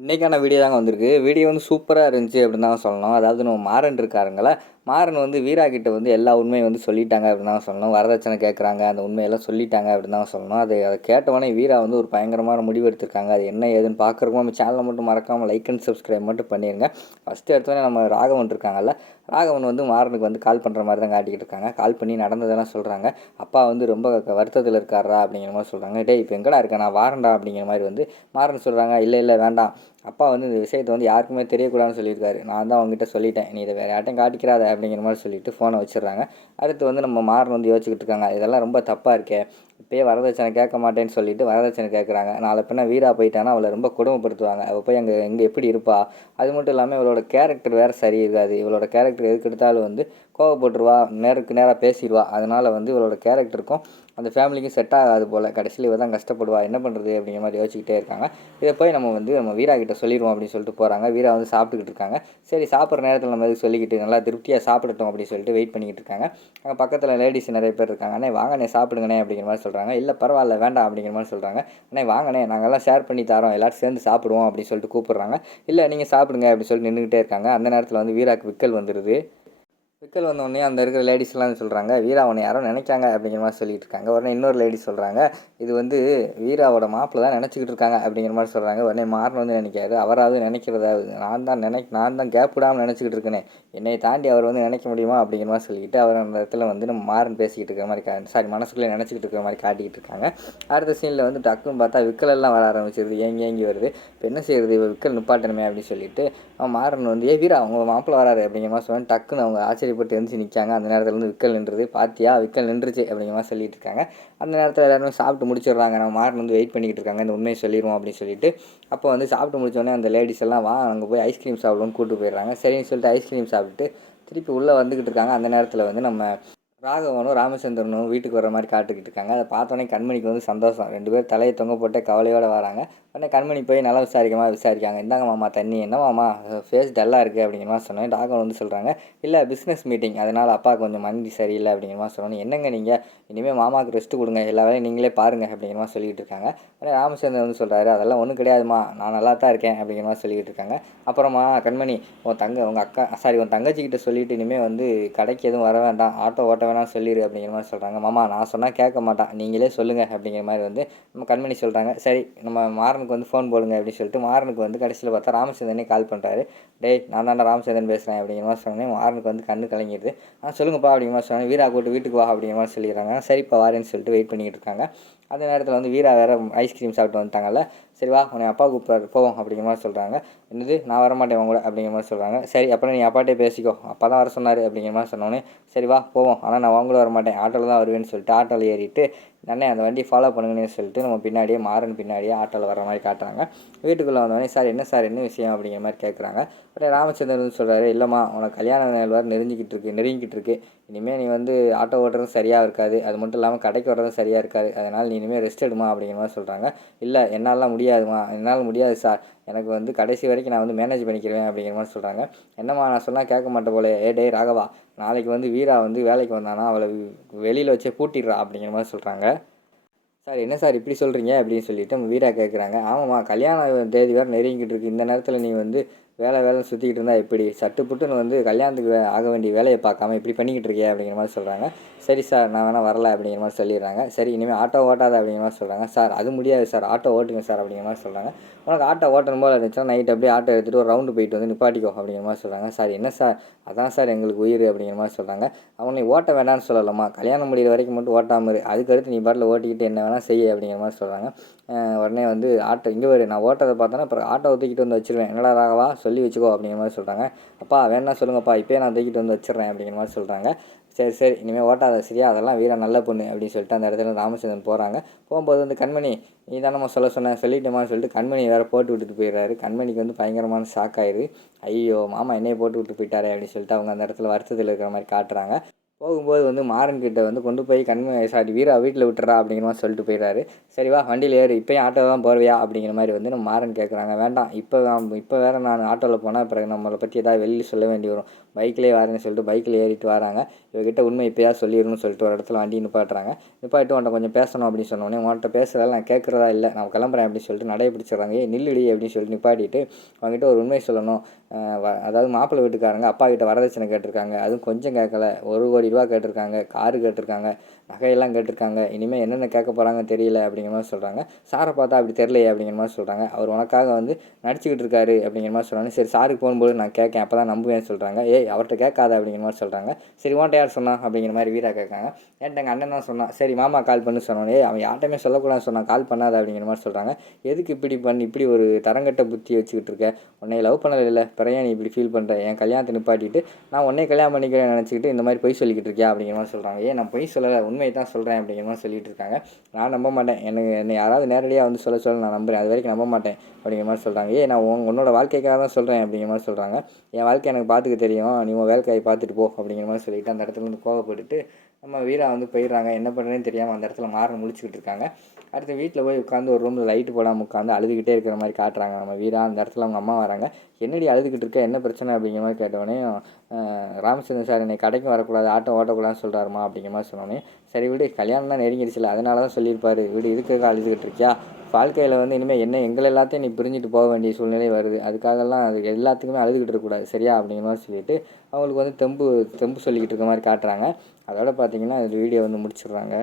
இன்றைக்கான வீடியோ தாங்க வந்திருக்கு. வீடியோ வந்து சூப்பராக இருந்துச்சு அப்படின்னு தான் சொல்லணும். அதாவது நம்ம மாறன் இருக்காருங்கள மாறன் வந்து வீராகிட்ட வந்து எல்லா உண்மையும் வந்து சொல்லிட்டாங்க அப்படின்னு தான் சொல்லணும். வரதட்சணை கேட்குறாங்க அந்த உண்மையெல்லாம் சொல்லிட்டாங்க அப்படின்னு தான் சொல்லணும். அதை அதை கேட்டவொடனே வீரா வந்து ஒரு பயங்கரமான முடிவு எடுத்திருக்காங்க. அது என்ன ஏதுன்னு பார்க்குறக்கும் நம்ம சேனலை மட்டும் மறக்காமல் லைக் அண்ட் சப்ஸ்கிரைப் மட்டும் பண்ணிடுங்க ஃபஸ்ட்டு எடுத்தோடனே நம்ம ராகவன் இருக்காங்கல்ல ராகவன் வந்து மாறனுக்கு வந்து கால் பண்ணுற மாதிரி தான் காட்டிக்கிட்டு இருக்காங்க. கால் பண்ணி நடந்ததெல்லாம் சொல்கிறாங்க அப்பா வந்து ரொம்ப வருத்தத்தில் இருக்காரா அப்படிங்கிற மாதிரி சொல்கிறாங்க டேய் இப்போ எங்கடா இருக்கேன் நான் வாரண்டா அப்படிங்கிற மாதிரி வந்து மாறன் சொல்கிறாங்க இல்லை இல்லை வேண்டாம். அப்பா வந்து இந்த விஷயத்தை வந்து யாருக்குமே தெரியக்கூடாதுன்னு சொல்லியிருக்காரு. நான் தான் அவங்ககிட்ட சொல்லிட்டேன். நீ இதை வேறு யார்ட்டையும் காட்டிக்கிறாத அப்படிங்கிற மாதிரி சொல்லிட்டு ஃபோனை வச்சிடுறாங்க. அடுத்து வந்து நம்ம மாறன் வந்து யோசிச்சுக்கிட்டு இருக்காங்க. இதெல்லாம் ரொம்ப தப்பாக இருக்கே. இப்போயே வரதட்சணை கேட்க மாட்டேன்னு சொல்லிட்டு வரதட்சணை கேட்குறாங்க. நாளை பின்ன வீரா போயிட்டானா அவளை ரொம்ப கொடுமைப்படுத்துவாங்க. அவள் போய் அங்கே எங்கே எப்படி இருப்பா? அது மட்டும் இல்லாமல் இவளோட கேரக்டர் வேறு சரி இருக்காது இவளோட கேரக்டர் எதுக்கு எடுத்தாலும் வந்து கோவப்பட்டுருவா நேருக்கு நேராக பேசிடுவா. அதனால் வந்து இவளோட கேரக்டருக்கும் அந்த ஃபேமிலிக்கும் செட் ஆகாது போல். கடைசியில் இவள் தான் கஷ்டப்படுவா. என்ன பண்ணுறது அப்படிங்கிற மாதிரி யோசிச்சுக்கிட்டே இருக்காங்க. இதை போய் நம்ம வந்து நம்ம வீரா கிட்ட சொல்லிடுவோம் அப்படின்னு சொல்லிட்டு போகிறாங்க வீரா வந்து சாப்பிட்டுக்கிட்டு இருக்காங்க. சரி சாப்பிட்ற நேரத்தில் நம்ம எதுக்கு சொல்லிக்கிட்டு நல்லா திருப்தியாக சாப்பிடட்டும் அப்படின்னு சொல்லிட்டு வெயிட் பண்ணிக்கிட்டு இருக்காங்க. அங்கே பக்கத்தில் லேடிஸ் நிறைய பேர் இருக்காங்க. அண்ணே வாங்கண்ணே சாப்பிடுங்கண்ணே அப்படிங்கிற மாதிரி சொல்கிறாங்க இல்லை பரவாயில்ல வேண்டாம் அப்படிங்கிற மாதிரி சொல்கிறாங்க அண்ணே வாங்கண்ணே நாங்கள்லாம் ஷேர் பண்ணி தரோம். எல்லோரும் சேர்ந்து சாப்பிடுவோம் அப்படின்னு சொல்லிட்டு கூப்பிட்றாங்க. இல்லை நீங்கள் சாப்பிடுங்க அப்படின்னு சொல்லிட்டு நின்றுக்கிட்டே இருக்காங்க. அந்த நேரத்தில் வந்து வீராக்கு விக்கல் வந்துடுது விக்கல் வந்தோடனே அந்த இருக்கிற லேடிஸ்லாம் சொல்கிறாங்க வீரா அவனை யாரோ நினைக்காங்க அப்படிங்கிற மாதிரி சொல்லிட்டு இருக்காங்க உடனே இன்னொரு லேடிஸ் சொல்கிறாங்க இது வந்து வீராவோட மாப்பிள்ள தான் நினச்சிக்கிட்டு இருக்காங்க அப்படிங்கிற மாதிரி சொல்கிறாங்க உடனே மாறன் வந்து நினைக்காரு அவராவது நினைக்கிறதாவது நான் தான் நினை நான் தான் கேப் விடாமல் நினச்சிக்கிட்டு இருக்கேனே. என்னை தாண்டி அவர் வந்து நினைக்க முடியுமா? அப்படிங்கிற மாதிரி சொல்லிட்டு அவர் அந்த இடத்துல வந்து நம்ம மாறன் பேசிக்கிட்டு இருக்கிற மாதிரி கா சாரி மனசுக்குள்ளே நினச்சிக்கிட்டு இருக்கிற மாதிரி காட்டிக்கிட்டு இருக்காங்க. அடுத்த சீனில் வந்து டக்குன்னு பார்த்தா விக்கல் எல்லாம் வர ஆரம்பிச்சிருது. ஏங்கி ஏங்கி வருது. இப்போ என்ன செய்யறது? இப்போ விக்கல் நிப்பாட்டணுமே அப்படின்னு சொல்லிட்டு அவன் மாறன் வந்து ஏ வீரா அவங்க மாப்பிள்ள வராரு அப்படிங்கிற மாதிரி சொல்லி டக்குன்னு அவங்க ஆச்சரியப்பட்டு எழுந்து நிற்காங்க. அந்த நேரத்தில் வந்து விக்கல் நின்றுது. பாத்தியா? விக்கல் நின்றுச்சு அப்படிங்கிற மாதிரி சொல்லிட்டு இருக்காங்க அந்த நேரத்தில் எல்லாருமே சாப்பிட்டு முடிச்சிடுறாங்க. நம்ம மாறன் வந்து வெயிட் பண்ணிக்கிட்டு இருக்காங்க. இந்த உண்மையை சொல்லிடுவோம் அப்படின்னு சொல்லிட்டு. அப்போ வந்து சாப்பிட்டு முடிச்சோடனே அந்த லேடிஸ் எல்லாம் வா அங்கே போய் ஐஸ்கிரீம் சாப்பிடுவோம்னு கூப்பிட்டு போயிடுறாங்க. சரின்னு சொல்லிட்டு ஐஸ்கிரீம் சாப்பிட்டுட்டு திருப்பி உள்ளே வந்துக்கிட்டு இருக்காங்க. அந்த நேரத்தில் வந்து நம்ம ராகவனும் ராமச்சந்திரனும் வீட்டுக்கு வர மாதிரி காட்டுக்கிட்டு இருக்காங்க. அதை பார்த்தோன்னே கண்மணிக்கு வந்து சந்தோஷம். ரெண்டு பேரும் தலையை தொங்க போட்டு கவலையோடு வராங்க. உடனே கண்மணி போய் நல்லா விசாரிக்கமா விசாரிக்காங்க. இந்தாங்க மாமா தண்ணி என்ன மாமா? ஃபேஸ் டல்லாக இருக்குது அப்படிங்கிற மாதிரி சொன்னேன் ராகவன் வந்து சொல்கிறாங்க இல்லை பிஸ்னஸ் மீட்டிங் அதனால் அப்பா கொஞ்சம் மந்தி சரியில்லை அப்படிங்கிற மாதிரி சொன்னோன்னு என்னங்க நீங்கள் இனிமேல் மாமாவுக்கு ரெஸ்ட் கொடுங்க. எல்லா வேலையும் நீங்களே பாருங்கள் அப்படிங்கிற மாதிரி சொல்லிகிட்டு இருக்காங்க. உடனே ராமச்சந்திரன் வந்து சொல்கிறாரு அதெல்லாம் ஒன்றும் கிடையாதுமா நான் நல்லா தான் இருக்கேன் அப்படிங்கிற மாதிரி சொல்லிகிட்டு இருக்காங்க. அப்புறமா கண்மணி உன் தங்க உங்கள் அக்கா சாரி உன் தங்கச்சிக்கிட்ட சொல்லிட்டு இனிமேல் வந்து கடைக்கு எதுவும் வர வேண்டாம். ஆட்டோ ஓட்ட வேணாம் சொல்லிடு அப்படிங்கிற மாதிரி சொல்கிறாங்க மாமா நான் சொன்னால் கேட்க மாட்டான். நீங்களே சொல்லுங்கள் அப்படிங்கிற மாதிரி வந்து நம்ம கண்மணி சொல்கிறாங்க சரி நம்ம மாறனுக்கு வந்து ஃபோன் போடுங்க அப்படின்னு சொல்லிட்டு மாறனுக்கு வந்து கடைசியில் பார்த்தா ராமச்சந்திரனே கால் பண்ணுறாரு டேய் நான் தாண்டா ராமச்சந்திரன் பேசுகிறேன் அப்படிங்கிற மாதிரி சொன்னேன் மாறனுக்கு வந்து கண்ணு கலங்கிடுது ஆ சொல்லுங்கப்பா அப்படிங்கிற மாதிரி சொன்னேன் வீரா கூட்டு வீட்டுக்கு வா அப்படிங்கிற மாதிரி சொல்லிடுறாங்க. சரிப்பா வாரேன்னு சொல்லிட்டு வெயிட் பண்ணிக்கிட்டு இருக்காங்க. அந்த நேரத்தில் வந்து வீரா வேறு ஐஸ்கிரீம் சாப்பிட்டு வந்துட்டாங்கல்ல. சரி வா உன்னை அப்பா கூப்பிட்றாரு போவோம் அப்படிங்கிற மாதிரி சொல்கிறாங்க என்னது நான் வரமாட்டேன் உங்க கூட அப்படிங்கிற மாதிரி சொல்கிறாங்க சரி அப்புறம் நீ அப்பாட்டே பேசிக்கோ. அப்பா தான் வர சொன்னார் அப்படிங்கிற மாதிரி சொன்னோன்னே சரி வா போவோம். ஆனால் நான் உங்கள வர மாட்டேன் ஆட்டோவில் தான் வருவேன்னு சொல்லிட்டு ஆட்டோவில் ஏறிட்டு அண்ணே அந்த வண்டி ஃபாலோ பண்ணுங்கன்னு சொல்லிட்டு நம்ம பின்னாடியே மாறன் பின்னாடியே ஆட்டோவில் வர மாதிரி காட்டுறாங்க. வீட்டுக்குள்ளே வந்தோடனே சார் என்ன சார்? என்ன விஷயம்? அப்படிங்கிற மாதிரி கேட்குறாங்க உடனே ராமச்சந்திரன் சொல்கிறாரு இல்லைம்மா உனக்கு கல்யாண நாள் வேறு நெருங்கிக்கிட்டு இருக்கு நெருங்கிக்கிட்டு இருக்கு. இனிமேல் நீ வந்து ஆட்டோ ஓட்டுறதும் சரியாக இருக்காது. அது மட்டும் இல்லாமல் கடைக்கு வர்றதும் சரியாக இருக்காது. அதனால் நீ இனிமேல் ரெஸ்ட் எடுமா அப்படிங்கிற மாதிரி சொல்கிறாங்க இல்லை என்னாலாம் முடியாதுமா என்னால் முடியாது சார். எனக்கு வந்து கடைசி வரைக்கும் நான் வந்து மேனேஜ் பண்ணிக்கிறேன் அப்படிங்கிற மாதிரி சொல்கிறாங்க என்னம்மா நான் சொன்னால் கேட்க மாட்டேன் போல ஏ டே ராகவா நாளைக்கு வந்து வீரா வந்து வேலைக்கு வந்தானா அவளை வெளியில் வச்சே பூட்டிடுறா அப்படிங்கிற மாதிரி சொல்கிறாங்க சார் என்ன சார் இப்படி சொல்கிறீங்க அப்படின்னு சொல்லிட்டு வீரா கேட்குறாங்க ஆமாம்மா கல்யாண தேதி வேறு நெருங்கிட்டு இருக்கு. இந்த நேரத்தில் நீ வந்து வேலை வேலை சுற்றிக்கிட்டு இருந்தால் எப்படி? சட்டுப்புட்டுன்னு வந்து கல்யாணத்துக்கு ஆக வேண்டிய வேலையை பார்க்காம இப்படி பண்ணிக்கிட்டு இருக்கே அப்படிங்கிற மாதிரி சொல்கிறாங்க சரி சார் நான் வேணால் வரல அப்படிங்கிற மாதிரி சொல்லிடுறாங்க. சரி இனிமேல் ஆட்டோ ஓட்டாத அப்படிங்கிற மாதிரி சொல்கிறாங்க சார் அது முடியாது சார் ஆட்டோ ஓட்டுங்க சார் அப்படிங்கிற மாதிரி சொல்கிறாங்க உனக்கு ஆட்டோ ஓட்டணும் போல் இருந்துச்சுன்னா நைட் அப்படியே ஆட்டோ எடுத்துகிட்டு ஒரு ரவுண்டு போயிட்டு வந்து நிப்பாட்டிக்கோ அப்படிங்கிற மாதிரி சொல்கிறாங்க சார் என்ன சார் அதான் சார் எங்களுக்கு உயிர் அப்படிங்கிற மாதிரி சொல்கிறாங்க அவனை ஓட்ட வேணான்னு சொல்லலாமா கல்யாணம் முடிகிற வரைக்கும் மட்டும் ஓட்டாமல் அதுக்கடுத்து நீ பாட்டில் ஓட்டிக்கிட்டு என்ன வேணால் செய்ய அப்படிங்கிற மாதிரி சொல்கிறாங்க உடனே வந்து ஆட்டோ இங்கே வரு நான் ஓட்டதை பார்த்தோன்னா அப்புறம் ஆட்டோ தூக்கிட்டு வந்து வச்சிருவேன். என்னடா ராகவா சொல்லி வச்சுக்கோ அப்படிங்கிற மாதிரி சொல்கிறாங்க அப்பா வேணா சொல்லுங்கப்பா இப்போயே நான் தூக்கிட்டு வந்து வச்சிடுறேன் அப்படிங்கிற மாதிரி சொல்கிறாங்க சரி சரி இனிமேல் ஓட்டாத சரியா? அதெல்லாம் வீரா நல்ல பொண்ணு அப்படின்னு சொல்லிட்டு அந்த இடத்துல ராமச்சந்திரன் போகிறாங்க போகும்போது வந்து கண்மணி நீ தானம்மா சொல்ல சொன்ன சொல்லிட்டேமான்னு சொல்லிட்டு கண்மணி வேறு போட்டு விட்டுட்டு போயிடுறாரு. கண்மணிக்கு வந்து பயங்கரமான ஷாக் ஆயிடுது ஐயோ மாமா என்னையே போட்டு விட்டு போயிட்டாரே அப்படின்னு சொல்லிட்டு அவங்க அந்த இடத்துல வருத்தத்தில் இருக்கிற மாதிரி காட்டுறாங்க. போகும்போது வந்து மாறன் கிட்டே வந்து கொண்டு போய் கண் சாரி வீரா வீட்டில் விட்டுறா அப்படிங்கிற மாதிரி சொல்லிட்டு போயிடுறாரு. சரி வா வண்டியில் ஏறு இப்போயும் ஆட்டோ தான் போகிறவியா அப்படிங்கிற மாதிரி வந்து நம்ம மாறன் கேட்குறாங்க வேண்டாம் இப்போ இப்போ வேறு நான் ஆட்டோவில் போனால் பிறகு நம்மளை பற்றி ஏதாவது வெளியில் சொல்ல வேண்டி வரும். பைக்லேயே வரேன்னு சொல்லிட்டு பைக்கில் ஏறிட்டு வராங்க. இவகிட்ட உண்மை இப்போயா சொல்லிடணும்னு சொல்லிட்டு ஒரு இடத்துல வண்டி நிப்பாட்டுறாங்க. நிப்பாட்டு உன்ட்ட கொஞ்சம் பேசணும் அப்படின்னு சொன்னோடனே உன்கிட்ட பேசுறதால நான் கேட்குறதா இல்லை. நான் கிளம்புறேன் அப்படின்னு சொல்லிட்டு நடைய பிடிச்சிடுறாங்க. ஏ நில்லுடி அப்படின்னு சொல்லிட்டு நிப்பாட்டிட்டு அவங்ககிட்ட ஒரு உண்மை சொல்லணும். வ- அதாவது மாப்பிள்ளை வீட்டுக்காரங்க அப்பா கிட்ட வரதட்சணை கேட்டிருக்காங்க. அதுவும் கொஞ்சம் கேட்கல ஒரு கோடி ரூபா கேட்டிருக்காங்க காரு கேட்டிருக்காங்க நகையெல்லாம் கேட்டிருக்காங்க. இனிமேல் என்னென்ன கேட்க போகிறாங்கன்னு தெரியல அப்படிங்கிற மாதிரி சொல்கிறாங்க சாரை பார்த்தா அப்படி தெரியலையே அப்படிங்கிற மாதிரி சொல்கிறாங்க அவர் உனக்காக வந்து நடிச்சுக்கிட்டு இருக்காரு அப்படிங்கிற மாதிரி சொல்கிறாங்க சரி சாருக்கு போகும்போது நான் கேட்கேன். அப்போ தான் நம்புவேன்னு சொல்கிறாங்க ஏய் அவர்கிட்ட கேட்காத அப்படிங்கிற மாதிரி சொல்கிறாங்க சரி உன்ட்ட யார் சொன்னா அப்படிங்கிற மாதிரி வீரா கேட்காங்க. ஏன்ட்டு எங்கள் அண்ணன் தான் சொன்னான் சரி மாமா கால் பண்ணி சொன்னோன்னே ஏய் அவன் யார்ட்டையுமே சொல்லக்கூடாதுன்னு சொன்னான். கால் பண்ணாத அப்படிங்கிற மாதிரி சொல்கிறாங்க எதுக்கு இப்படி பண்ணி இப்படி ஒரு தரங்கட்ட புத்தி வச்சுக்கிட்டு இருக்க? உன்னை லவ் பண்ணலை இல்லை. பிறையா நீ இப்படி ஃபீல் பண்ணுற என் கல்யாணத்தை நிப்பாட்டிட்டு நான் உன்னை கல்யாணம் பண்ணிக்கிறேன் நினச்சிக்கிட்டு இந்த மாதிரி பொய் சொல்லிக்கிட்டு இருக்கியா அப்படிங்கிற மாதிரி சொல்கிறாங்க ஏன் நான் பொய் சொல்லலை உண்மையை தான் சொல்கிறேன் அப்படிங்கிற மாதிரி சொல்லிட்டு இருக்காங்க. நான் நம்ப மாட்டேன். எனக்கு என்னை யாராவது நேரடியாக வந்து சொல்ல சொல்ல நான் நம்புறேன். அது வரைக்கும் நம்ப மாட்டேன் அப்படிங்கிற மாதிரி சொல்கிறாங்க ஏன் நான் உன் உன்னோட வாழ்க்கைக்காக தான் சொல்கிறேன் அப்படிங்கிற மாதிரி சொல்கிறாங்க என் வாழ்க்கை எனக்கு பார்த்துக்க தெரியும். நீ உன் வேலைக்காய் பார்த்துட்டு போ அப்படிங்கிற மாதிரி சொல்லிட்டு அந்த இடத்துல இருந்து கோவப்பட்டுட்டு நம்ம வீரா வந்து போயிடுறாங்க. என்ன பண்ணுறேன்னு தெரியாமல் அந்த இடத்துல மாறன் முழிச்சுக்கிட்டு இருக்காங்க. அடுத்து வீட்டில் போய் உட்காந்து ஒரு ரூமில் லைட்டு போடாமல் உட்காந்து அழுதுகிட்டே இருக்கிற மாதிரி காட்டுறாங்க. நம்ம வீரா அந்த இடத்துல அவங்க அம்மா வராங்க. என்னடி அழுதுகிட்டு இருக்க? என்ன பிரச்சனை? அப்படிங்கிற மாதிரி கேட்டவொடனே ராமச்சந்திரன் சார் என்னை கடைக்கு வரக்கூடாது. ஆட்டோ ஓட்டக்கூடாதுன்னு சொல்கிறாருமா அப்படிங்கிற மாதிரி சொன்னோன்னே சரி விடு. கல்யாணம் தான் நெருங்கிடுச்சுல அதனால தான் சொல்லியிருப்பாரு. வீடு. இதுக்காக அழுதுகிட்டு இருக்கியா? வாழ்க்கையில் வந்து இனிமேல் என்ன எங்களை எல்லாத்தையும் நீ பிரிஞ்சுட்டு போக வேண்டிய சூழ்நிலை வருது. அதுக்காகலாம் அது எல்லாத்துக்குமே அழுதுகிட்டு இருக்கக்கூடாது. சரியா? அப்படிங்கிற மாதிரி சொல்லிட்டு அவங்களுக்கு வந்து தெம்பு தெம்பு சொல்லிக்கிட்டு இருக்க மாதிரி காட்டுறாங்க. அதோட பார்த்தீங்கன்னா அந்த வீடியோ வந்து முடிச்சிடுறாங்க.